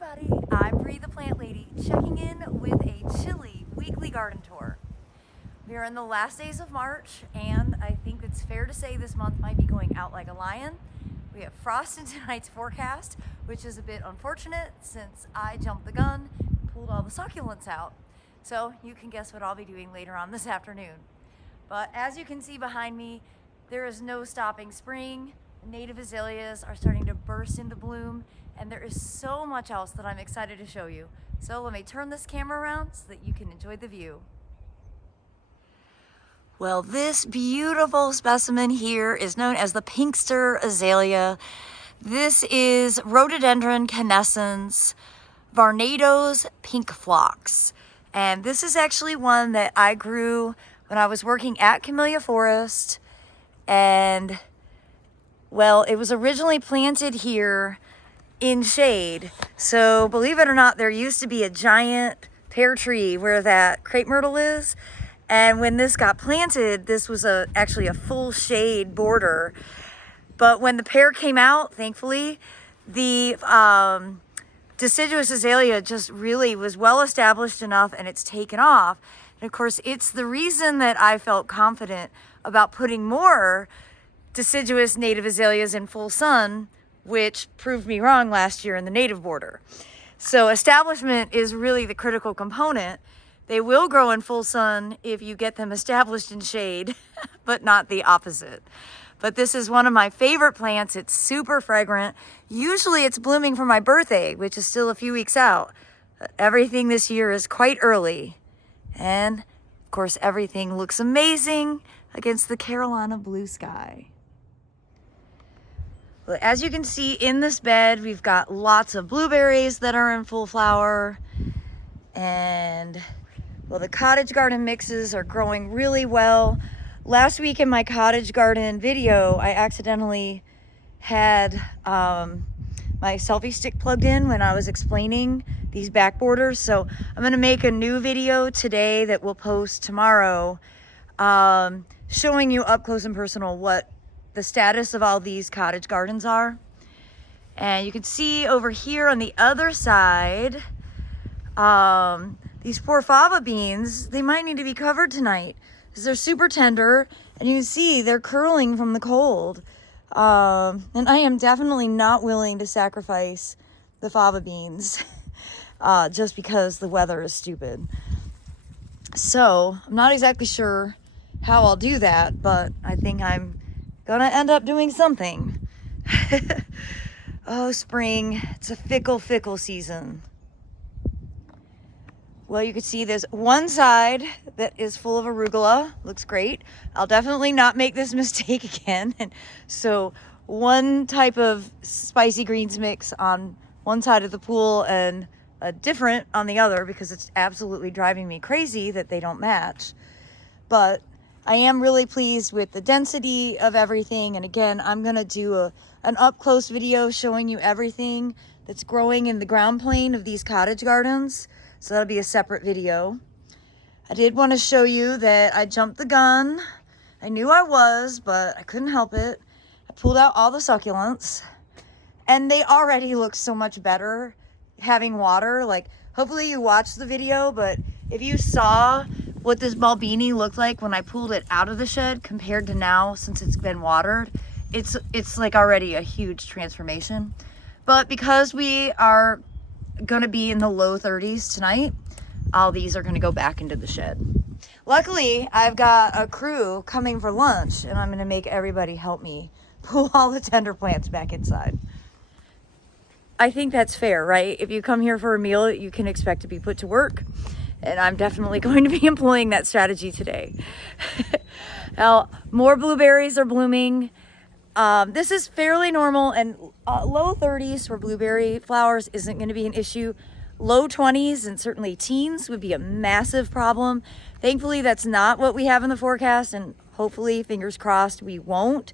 everybody, I'm Bree the Plant Lady, checking in with a chilly weekly garden tour. We are in the last days of March, and I think it's fair to say this month might be going out like a lion. We have frost in tonight's forecast, which is a bit unfortunate since I jumped the gun and pulled all the succulents out. So you can guess what I'll be doing later on this afternoon. But as you can see behind me, there is no stopping spring. The native azaleas are starting to burst into bloom, and there is so much else that I'm excited to show you. So let me turn this camera around so that you can enjoy the view. Well, this beautiful specimen here is known as the Pinkster azalea. This is Rhododendron canescens, Varnado's pink phlox. And this is actually one that I grew when I was working at Camellia Forest. And well, it was originally planted here in shade. So believe it or not, there used to be a giant pear tree where that crepe myrtle is. And when this got planted, this was actually a full shade border. But when the pear came out, thankfully, the deciduous azalea just really was well established enough, and it's taken off. And of course, it's the reason that I felt confident about putting more deciduous native azaleas in full sun, which proved me wrong last year in the native border. So establishment is really the critical component. They will grow in full sun if you get them established in shade, but not the opposite. But this is one of my favorite plants. It's super fragrant. Usually it's blooming for my birthday, which is still a few weeks out. Everything this year is quite early. And of course, everything looks amazing against the Carolina blue sky. Well, as you can see in this bed, we've got lots of blueberries that are in full flower. And well, the cottage garden mixes are growing really well. Last week in my cottage garden video, I accidentally had my selfie stick plugged in when I was explaining these back borders. So I'm gonna make a new video today that we'll post tomorrow, showing you up close and personal what the status of all these cottage gardens are. And you can see over here on the other side, these poor fava beans, they might need to be covered tonight because they're super tender, and you can see they're curling from the cold. And I am definitely not willing to sacrifice the fava beans just because the weather is stupid. So I'm not exactly sure how I'll do that, but I think I'm gonna end up doing something. Oh, spring, it's a fickle, fickle season. Well, you can see there's one side that is full of arugula. Looks great. I'll definitely not make this mistake again. And so one type of spicy greens mix on one side of the pool and a different on the other, because it's absolutely driving me crazy that they don't match. But I am really pleased with the density of everything. And again, I'm gonna do an up close video showing you everything that's growing in the ground plane of these cottage gardens. So that'll be a separate video. I did want to show you that I jumped the gun. I knew I was, but I couldn't help it. I pulled out all the succulents, and they already look so much better having water. Like, hopefully you watched the video, but if you saw what this Balbini looked like when I pulled it out of the shed compared to now since it's been watered, it's like already a huge transformation. But because we are gonna be in the low 30s tonight, all these are gonna go back into the shed. Luckily, I've got a crew coming for lunch, and I'm gonna make everybody help me pull all the tender plants back inside. I think that's fair, right? If you come here for a meal, you can expect to be put to work, and I'm definitely going to be employing that strategy today. Now, more blueberries are blooming. This is fairly normal, and low 30s for blueberry flowers isn't going to be an issue. Low 20s and certainly teens would be a massive problem. Thankfully, that's not what we have in the forecast, and hopefully, fingers crossed, we won't.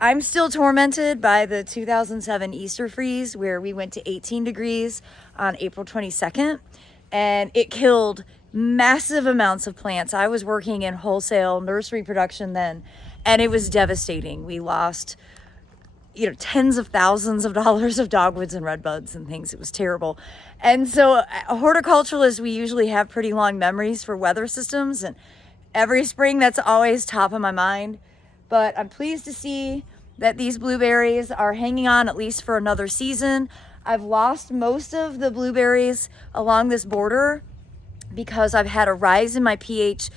I'm still tormented by the 2007 Easter freeze, where we went to 18 degrees on April 22nd, and it killed massive amounts of plants. I was working in wholesale nursery production then, and it was devastating. We lost you know, tens of thousands of dollars of dogwoods and redbuds and things. It was terrible. And so horticulturalists, we usually have pretty long memories for weather systems, and every spring that's always top of my mind. But I'm pleased to see that these blueberries are hanging on at least for another season. I've lost most of the blueberries along this border because I've had a rise in my pH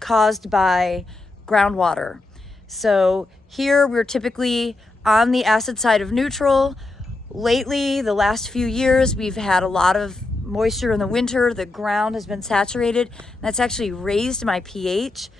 caused by groundwater. So here we're typically on the acid side of neutral. Lately, the last few years, we've had a lot of moisture in the winter. The ground has been saturated. That's actually raised my pH.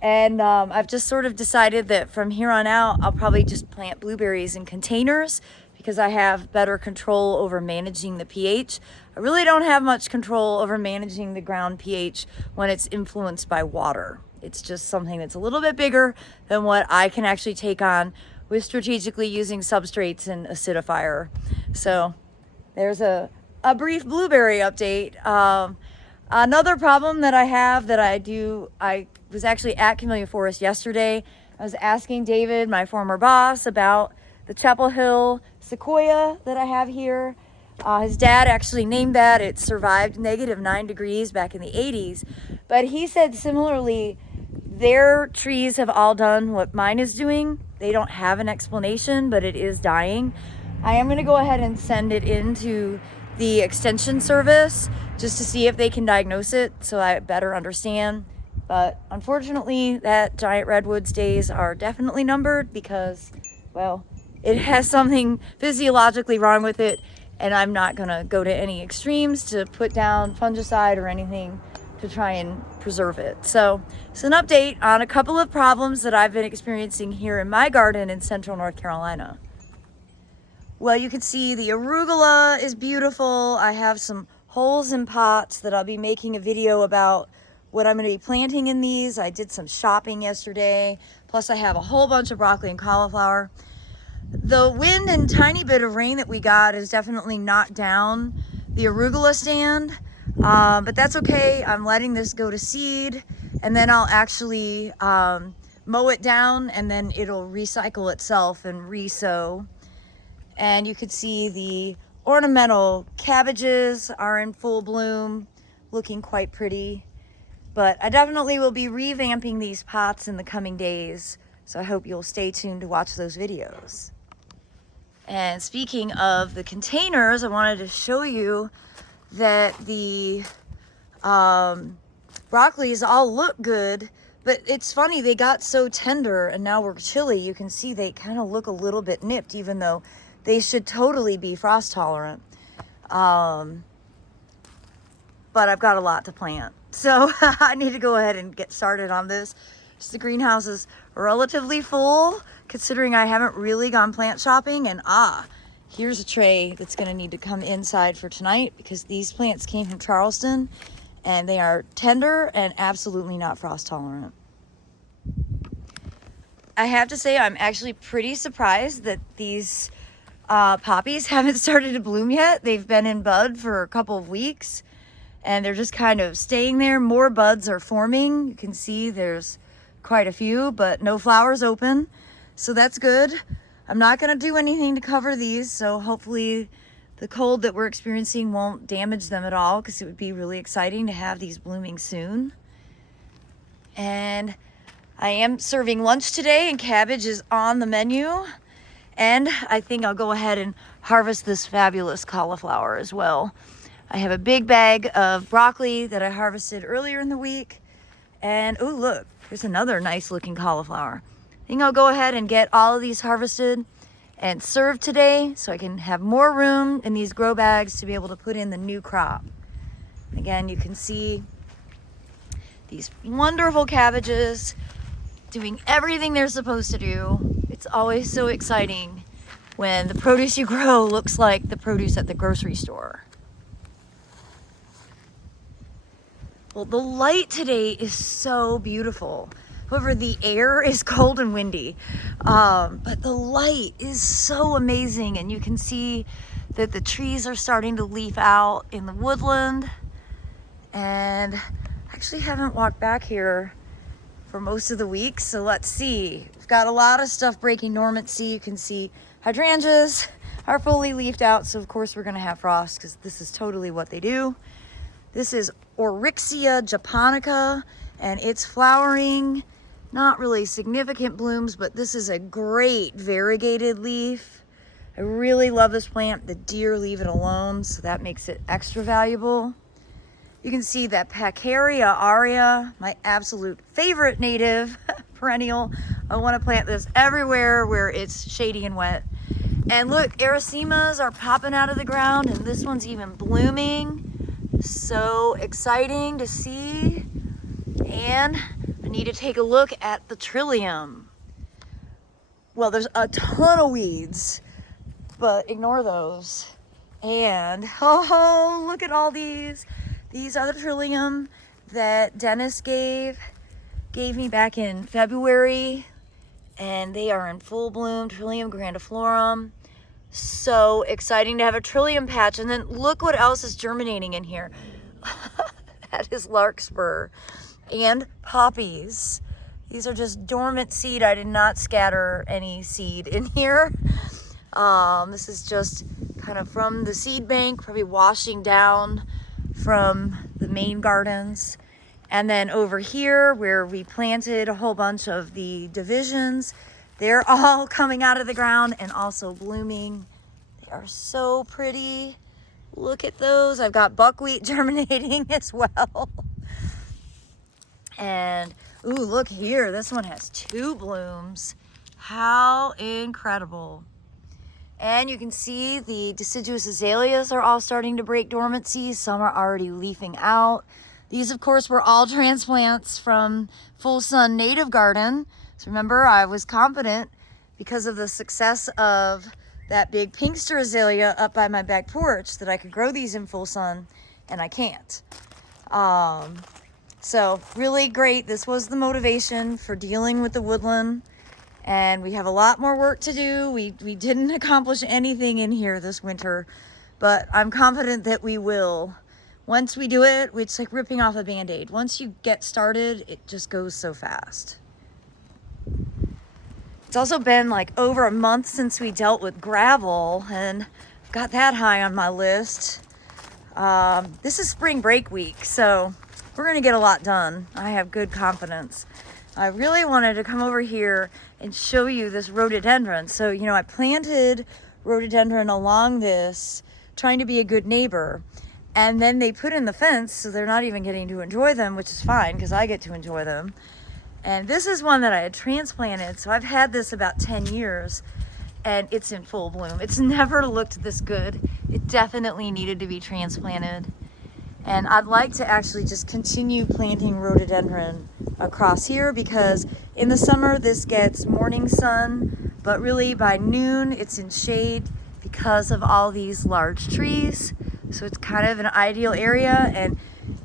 And I've just sort of decided that from here on out, I'll probably just plant blueberries in containers because I have better control over managing the pH. I really don't have much control over managing the ground pH when it's influenced by water. It's just something that's a little bit bigger than what I can actually take on with strategically using substrates and acidifier. So there's a brief blueberry update. Another problem that I have that I was actually at Camellia Forest yesterday. I was asking David, my former boss, about the Chapel Hill sequoia that I have here. His dad actually named that. It survived -9 degrees back in the 80s. But he said similarly, their trees have all done what mine is doing. They don't have an explanation, but it is dying. I am going to go ahead and send it into the extension service just to see if they can diagnose it so I better understand. But unfortunately, that giant redwoods days are definitely numbered because, well, it has something physiologically wrong with it, and I'm not going to go to any extremes to put down fungicide or anything to try and preserve it. So it's an update on a couple of problems that I've been experiencing here in my garden in central North Carolina. Well, you can see the arugula is beautiful. I have some holes in pots that I'll be making a video about what I'm going to be planting in these. I did some shopping yesterday. Plus I have a whole bunch of broccoli and cauliflower. The wind and tiny bit of rain that we got has definitely knocked down the arugula stand. But that's okay. I'm letting this go to seed, and then I'll actually mow it down, and then it'll recycle itself and re-sow. And you could see the ornamental cabbages are in full bloom, looking quite pretty. But I definitely will be revamping these pots in the coming days, so I hope you'll stay tuned to watch those videos. And speaking of the containers, I wanted to show you that the broccolis all look good, but it's funny, they got so tender and now we're chilly. You can see they kind of look a little bit nipped, even though they should totally be frost tolerant. But I've got a lot to plant, so I need to go ahead and get started on this. Just the greenhouse is relatively full, considering I haven't really gone plant shopping. And here's a tray that's going to need to come inside for tonight because these plants came from Charleston and they are tender and absolutely not frost tolerant. I have to say I'm actually pretty surprised that these poppies haven't started to bloom yet. They've been in bud for a couple of weeks and they're just kind of staying there. More buds are forming. You can see there's quite a few, but no flowers open, so that's good. I'm not going to do anything to cover these, so hopefully the cold that we're experiencing won't damage them at all, because it would be really exciting to have these blooming soon. And I am serving lunch today, and cabbage is on the menu, and I think I'll go ahead and harvest this fabulous cauliflower as well. I have a big bag of broccoli that I harvested earlier in the week, and oh look, there's another nice looking cauliflower. I think I'll go ahead and get all of these harvested and served today so I can have more room in these grow bags to be able to put in the new crop. Again, you can see these wonderful cabbages doing everything they're supposed to do. It's always so exciting when the produce you grow looks like the produce at the grocery store. Well, the light today is so beautiful. However, the air is cold and windy, but the light is so amazing, and you can see that the trees are starting to leaf out in the woodland. And I actually haven't walked back here for most of the week. So let's see. We've got a lot of stuff breaking dormancy. You can see hydrangeas are fully leafed out. So of course we're gonna have frost because this is totally what they do. This is Oryxia japonica and it's flowering. Not really significant blooms, but this is a great variegated leaf. I really love this plant. The deer leave it alone, so that makes it extra valuable. You can see that Pacaria aria, my absolute favorite native perennial. I want to plant this everywhere where it's shady and wet. And look, Erasemas are popping out of the ground, and this one's even blooming. So exciting to see. And I need to take a look at the Trillium. Well, there's a ton of weeds, but ignore those. And oh, look at all these. These are the Trillium that Dennis gave me back in February, and they are in full bloom. Trillium grandiflorum. So exciting to have a Trillium patch. And then look what else is germinating in here. That is larkspur and poppies. These are just dormant seed. I did not scatter any seed in here. This is just kind of from the seed bank, probably washing down from the main gardens. And then over here where we planted a whole bunch of the divisions, they're all coming out of the ground and also blooming. They are so pretty. Look at those. I've got buckwheat germinating as well. And ooh, look here. This one has 2 blooms. How incredible. And you can see the deciduous azaleas are all starting to break dormancy. Some are already leafing out. These, of course, were all transplants from Full Sun Native Garden. So remember, I was confident because of the success of that big pinkster azalea up by my back porch that I could grow these in Full Sun, and I can't. So really great. This was the motivation for dealing with the woodland. And we have a lot more work to do. We didn't accomplish anything in here this winter, but I'm confident that we will. Once we do it, it's like ripping off a Band-Aid. Once you get started, it just goes so fast. It's also been like over a month since we dealt with gravel, and I've got that high on my list. This is spring break week, so we're gonna get a lot done. I have good confidence. I really wanted to come over here and show you this rhododendron. So, you know, I planted rhododendron along this, trying to be a good neighbor. And then they put in the fence, so they're not even getting to enjoy them, which is fine because I get to enjoy them. And this is one that I had transplanted. So I've had this about 10 years and it's in full bloom. It's never looked this good. It definitely needed to be transplanted. And I'd like to actually just continue planting rhododendron across here because in the summer this gets morning sun, but really by noon it's in shade because of all these large trees. So it's kind of an ideal area. And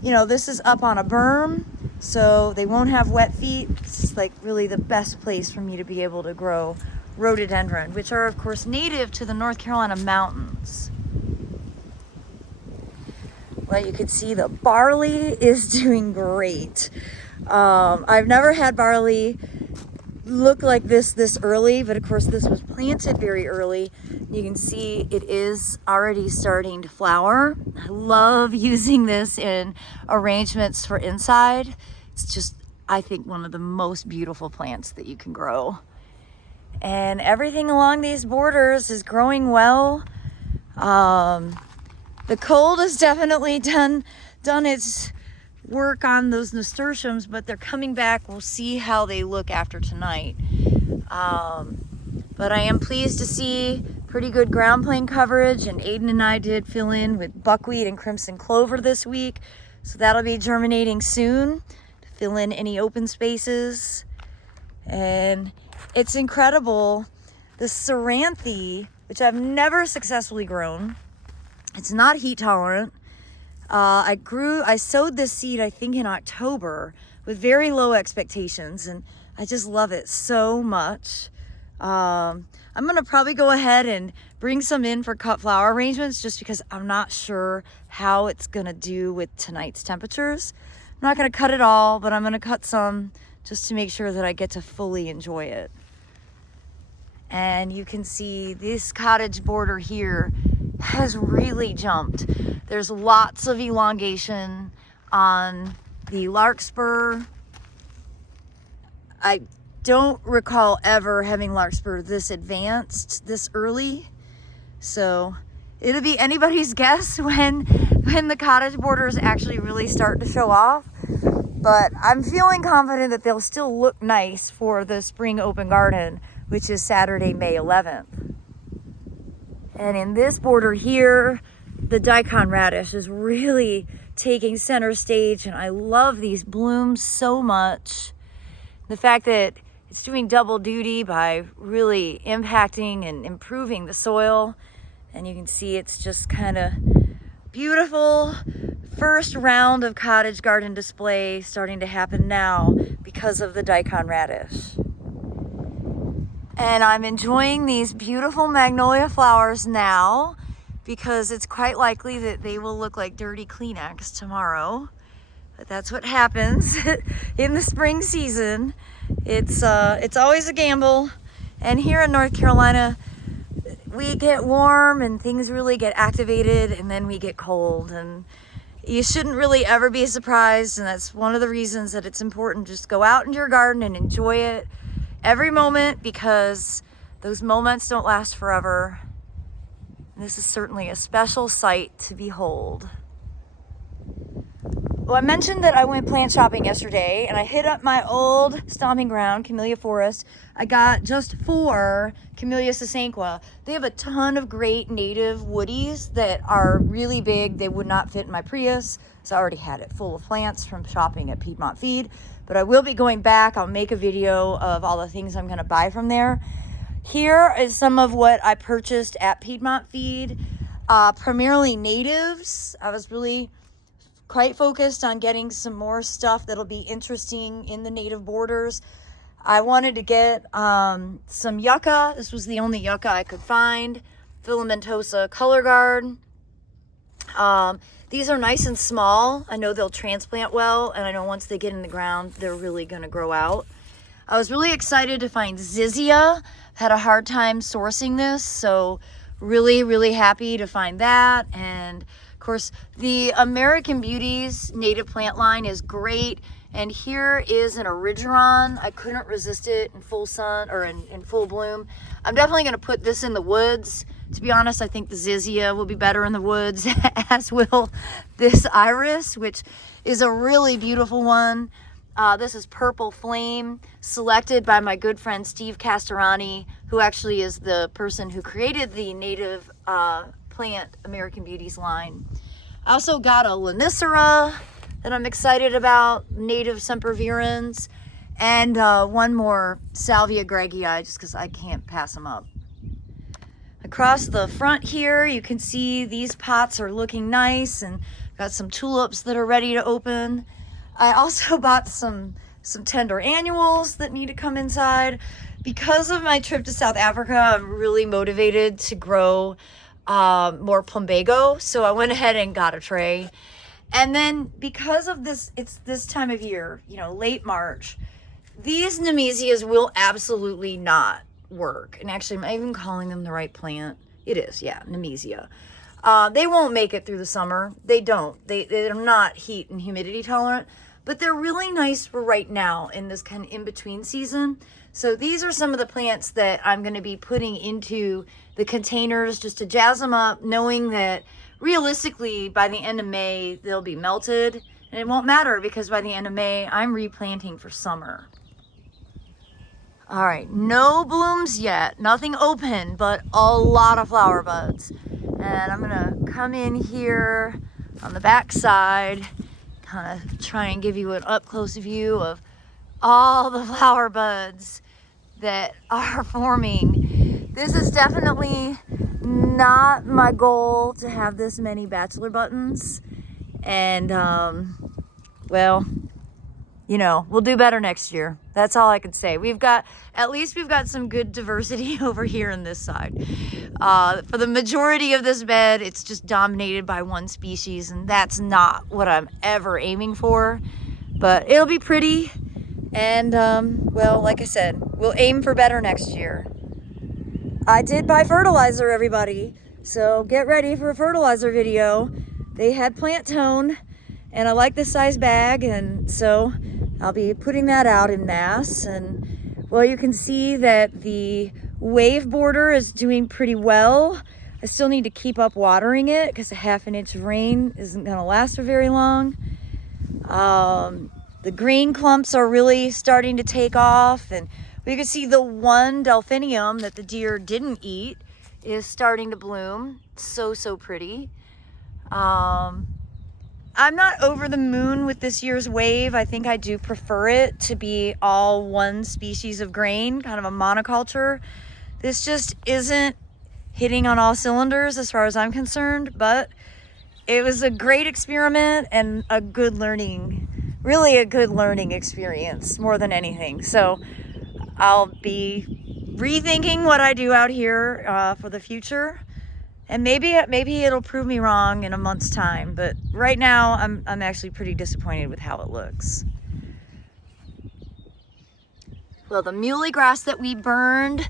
you know, this is up on a berm, so they won't have wet feet. It's like really the best place for me to be able to grow rhododendron, which are of course native to the North Carolina mountains. Well, you can see the barley is doing great. I've never had barley look like this early, but of course this was planted very early. You can see it is already starting to flower. I love using this in arrangements for inside. It's just, I think, one of the most beautiful plants that you can grow. And everything along these borders is growing well. The cold has definitely done its work on those nasturtiums, but they're coming back. We'll see how they look after tonight. But I am pleased to see pretty good ground plane coverage, and Aiden and I did fill in with buckwheat and crimson clover this week. So that'll be germinating soon to fill in any open spaces. And it's incredible. The Ceranthe, which I've never successfully grown, it's not heat tolerant. I sowed this seed, I think, in October with very low expectations, and I just love it so much. I'm gonna probably go ahead and bring some in for cut flower arrangements just because I'm not sure how it's gonna do with tonight's temperatures. I'm not gonna cut it all, but I'm gonna cut some just to make sure that I get to fully enjoy it. And you can see this cottage border here has really jumped. There's lots of elongation on the larkspur. I don't recall ever having larkspur this advanced this early, so it'll be anybody's guess when the cottage borders actually really start to show off. But I'm feeling confident that they'll still look nice for the spring open garden, which is Saturday, May 11th. And in this border here, the daikon radish is really taking center stage, and I love these blooms so much. The fact that it's doing double duty by really impacting and improving the soil. And you can see it's just kind of beautiful. First round of cottage garden display starting to happen now because of the daikon radish. And I'm enjoying these beautiful magnolia flowers now because it's quite likely that they will look like dirty Kleenex tomorrow. But that's what happens in the spring season. It's always a gamble. And here in North Carolina, we get warm and things really get activated, and then we get cold. And you shouldn't really ever be surprised, and that's one of the reasons that it's important just go out into your garden and enjoy it every moment, because those moments don't last forever. And this is certainly a special sight to behold. Well, I mentioned that I went plant shopping yesterday, and I hit up my old stomping ground, Camellia Forest. I got just 4 Camellia sasanqua. They have a ton of great native woodies that are really big. They would not fit in my Prius, so I already had it full of plants from shopping at Piedmont Feed. But I will be going back. I'll make a video of all the things I'm going to buy from there. Here is some of what I purchased at Piedmont Feed, primarily natives. I was really quite focused on getting some more stuff that'll be interesting in the native borders. I wanted to get some yucca. This was the only yucca I could find. Filamentosa color guard. These are nice and small. I know they'll transplant well, and I know once they get in the ground, they're really going to grow out. I was really excited to find Zizia. Had a hard time sourcing this, so really, really happy to find that. And of course, the American Beauties native plant line is great. And here is an Origeron. I couldn't resist it in full sun or in full bloom. I'm definitely going to put this in the woods. To be honest, I think the Zizia will be better in the woods, as will this iris, which is a really beautiful one. This is Purple Flame, selected by my good friend Steve Castorani, who actually is the person who created the native plant American Beauties line. I also got a Lonicera that I'm excited about, native sempervirens, and one more Salvia gregii, just because I can't pass them up. Across the front here, you can see these pots are looking nice, and got some tulips that are ready to open. I also bought some tender annuals that need to come inside. Because of my trip to South Africa, I'm really motivated to grow more plumbago, so I went ahead and got a tray. And then because of this, it's this time of year, you know, late March, these nemesias will absolutely not work. And actually, am I even calling them the right plant? It is, yeah, nemesia. They won't make it through the summer. They don't. They're not heat and humidity tolerant, but they're really nice for right now in this kind of in-between season. So these are some of the plants that I'm going to be putting into the containers just to jazz them up, knowing that realistically, by the end of May, they'll be melted, and it won't matter because by the end of May, I'm replanting for summer. All right, no blooms yet, nothing open, but a lot of flower buds. And I'm gonna come in here on the back side, kind of try and give you an up-close view of all the flower buds that are forming. This is definitely not my goal to have this many bachelor buttons, and well, you know, we'll do better next year. That's all I can say. At least we've got some good diversity over here on this side. For the majority of this bed, it's just dominated by one species, and that's not what I'm ever aiming for, but it'll be pretty. And, well, like I said, we'll aim for better next year. I did buy fertilizer, everybody. So get ready for a fertilizer video. They had plant tone, and I like the size bag, and so I'll be putting that out in mass. And, well, you can see that the wave border is doing pretty well. I still need to keep up watering it because a ½ inch of rain isn't going to last for very long. The green clumps are really starting to take off, and we can see the one delphinium that the deer didn't eat is starting to bloom. So pretty. I'm not over the moon with this year's wave. I think I do prefer it to be all one species of grain, kind of a monoculture. This just isn't hitting on all cylinders as far as I'm concerned, but it was a great experiment and a good learning, really a good learning experience more than anything. So I'll be rethinking what I do out here for the future, and maybe it'll prove me wrong in a month's time. But right now, I'm actually pretty disappointed with how it looks. Well, the muley grass that we burned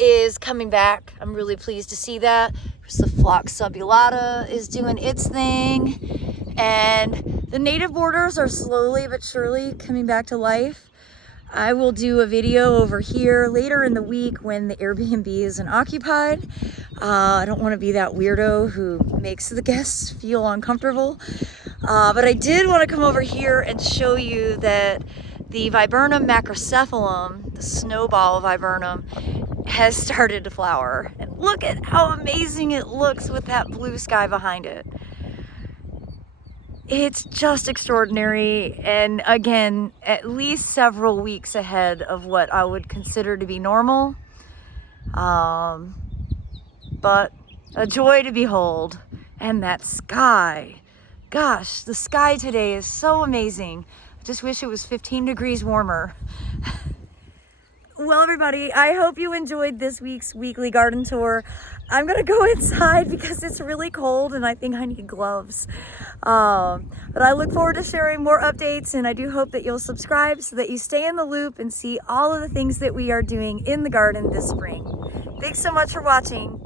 is coming back. I'm really pleased to see that. The Phlox subulata is doing its thing, and the native borders are slowly but surely coming back to life. I will do a video over here later in the week when the Airbnb isn't occupied. I don't want to be that weirdo who makes the guests feel uncomfortable, but I did want to come over here and show you that the Viburnum macrocephalum, the snowball viburnum, has started to flower. And look at how amazing it looks with that blue sky behind it. It's just extraordinary, and again, at least several weeks ahead of what I would consider to be normal. But a joy to behold. And that sky, gosh, the sky today is so amazing. I just wish it was 15 degrees warmer. Well, everybody, I hope you enjoyed this week's weekly garden tour. I'm gonna go inside because it's really cold and I think I need gloves. But I look forward to sharing more updates, and I do hope that you'll subscribe so that you stay in the loop and see all of the things that we are doing in the garden this spring. Thanks so much for watching.